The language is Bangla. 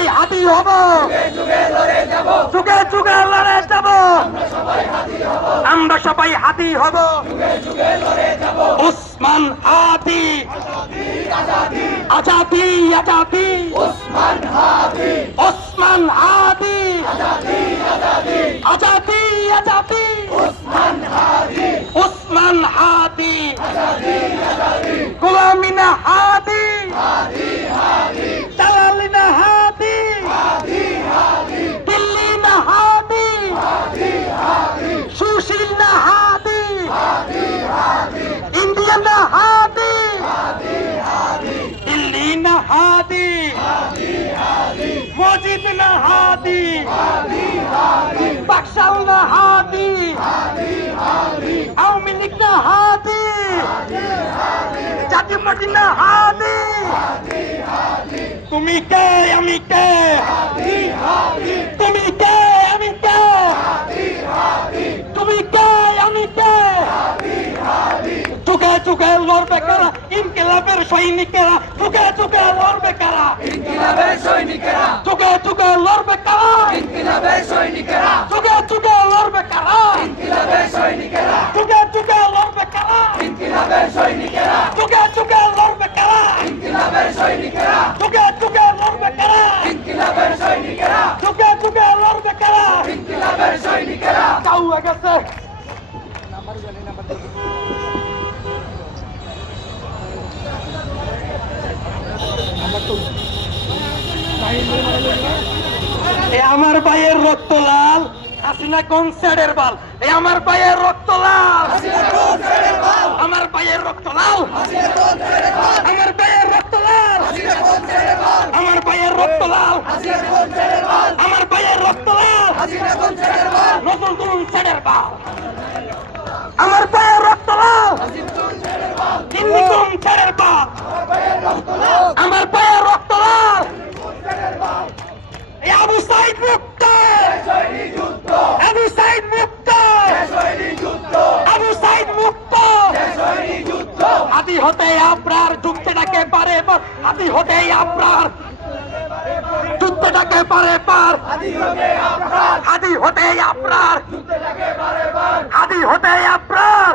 সবাই হাতি হব, যুগে যুগে লড়ে যাব, আমরা সবাই হাতি হব। উসমান হাদি, আজাদি আজাদি, উসমান হাদি, আজাদি আজাদি, উসমান হাদি, গোলামিনা হাদি, জালালিনা হাদি, দিল্লিনা হাদি, সুশীলনা হাদি, ইন্ডিয়ানা হাদি, দিল্লিনা হাদি, মজিদনা হাদি, বাকশালনা হাদি, আওয়ামী লীগ না হাদি, জাতীয় পার্টি না হাদি। তুমি কে আমি কে, তুমি কে আমি কে, তুমি কে আমি কে, যুগে যুগে লড়বে কারা, ইনকিলাবের সৈনিকেরা, যুগে যুগে লড়বে কারা, ইনকিলাবের সৈনিকেরা, যুগে যুগে লড়বে কারা, ইনকিলাবের সৈনিকেরা, যুগে যুগে লড়বে কারা, ইনকিলাবের সৈনিকেরা, যুগে যুগে লড়বে কারা, ইনকিলাবের সৈনিকেরা, যুগে যুগে লড়বে কারা, ইনকিলাবের সৈনিকেরা, যুগে যুগে লড়বে কারা, ইনকিলাবের সৈনিকেরা, যুগে যুগে লড়বে কারা। ইনকিলাবের সৈনিকেরা। কাউ গেছে আমার ভাইয়ের রক্ত লাল, হাসিনা কোন ছেড়ের বাল, আমার ভাইয়ের রক্ত লাল, আমার ভাইয়ের রক্ত লাল, আমার ভাইয়ের রক্ত লাল, আমার ভাইয়ের রক্ত লাল, আমার ভাইয়ের রক্ত লাল, নতুন কোন ছেড়ের বাল, আমার ভাইয়ের রক্ত লাল, দিল্লি কোন ছেড়ের বাল, আমার ভাইয়ের রক্ত লাল। আবু সাইদ মুক্ত, আবু সাইদ মুক্ত, আবু সাইদ মুক্ত। হাতি হতে আপনার যুদ্ধটাকে পারে পার, হাতি হতে আপনার যুদ্ধটাকে পারে পার, হাতি হতে আপনার, হাতি হতে আপনার।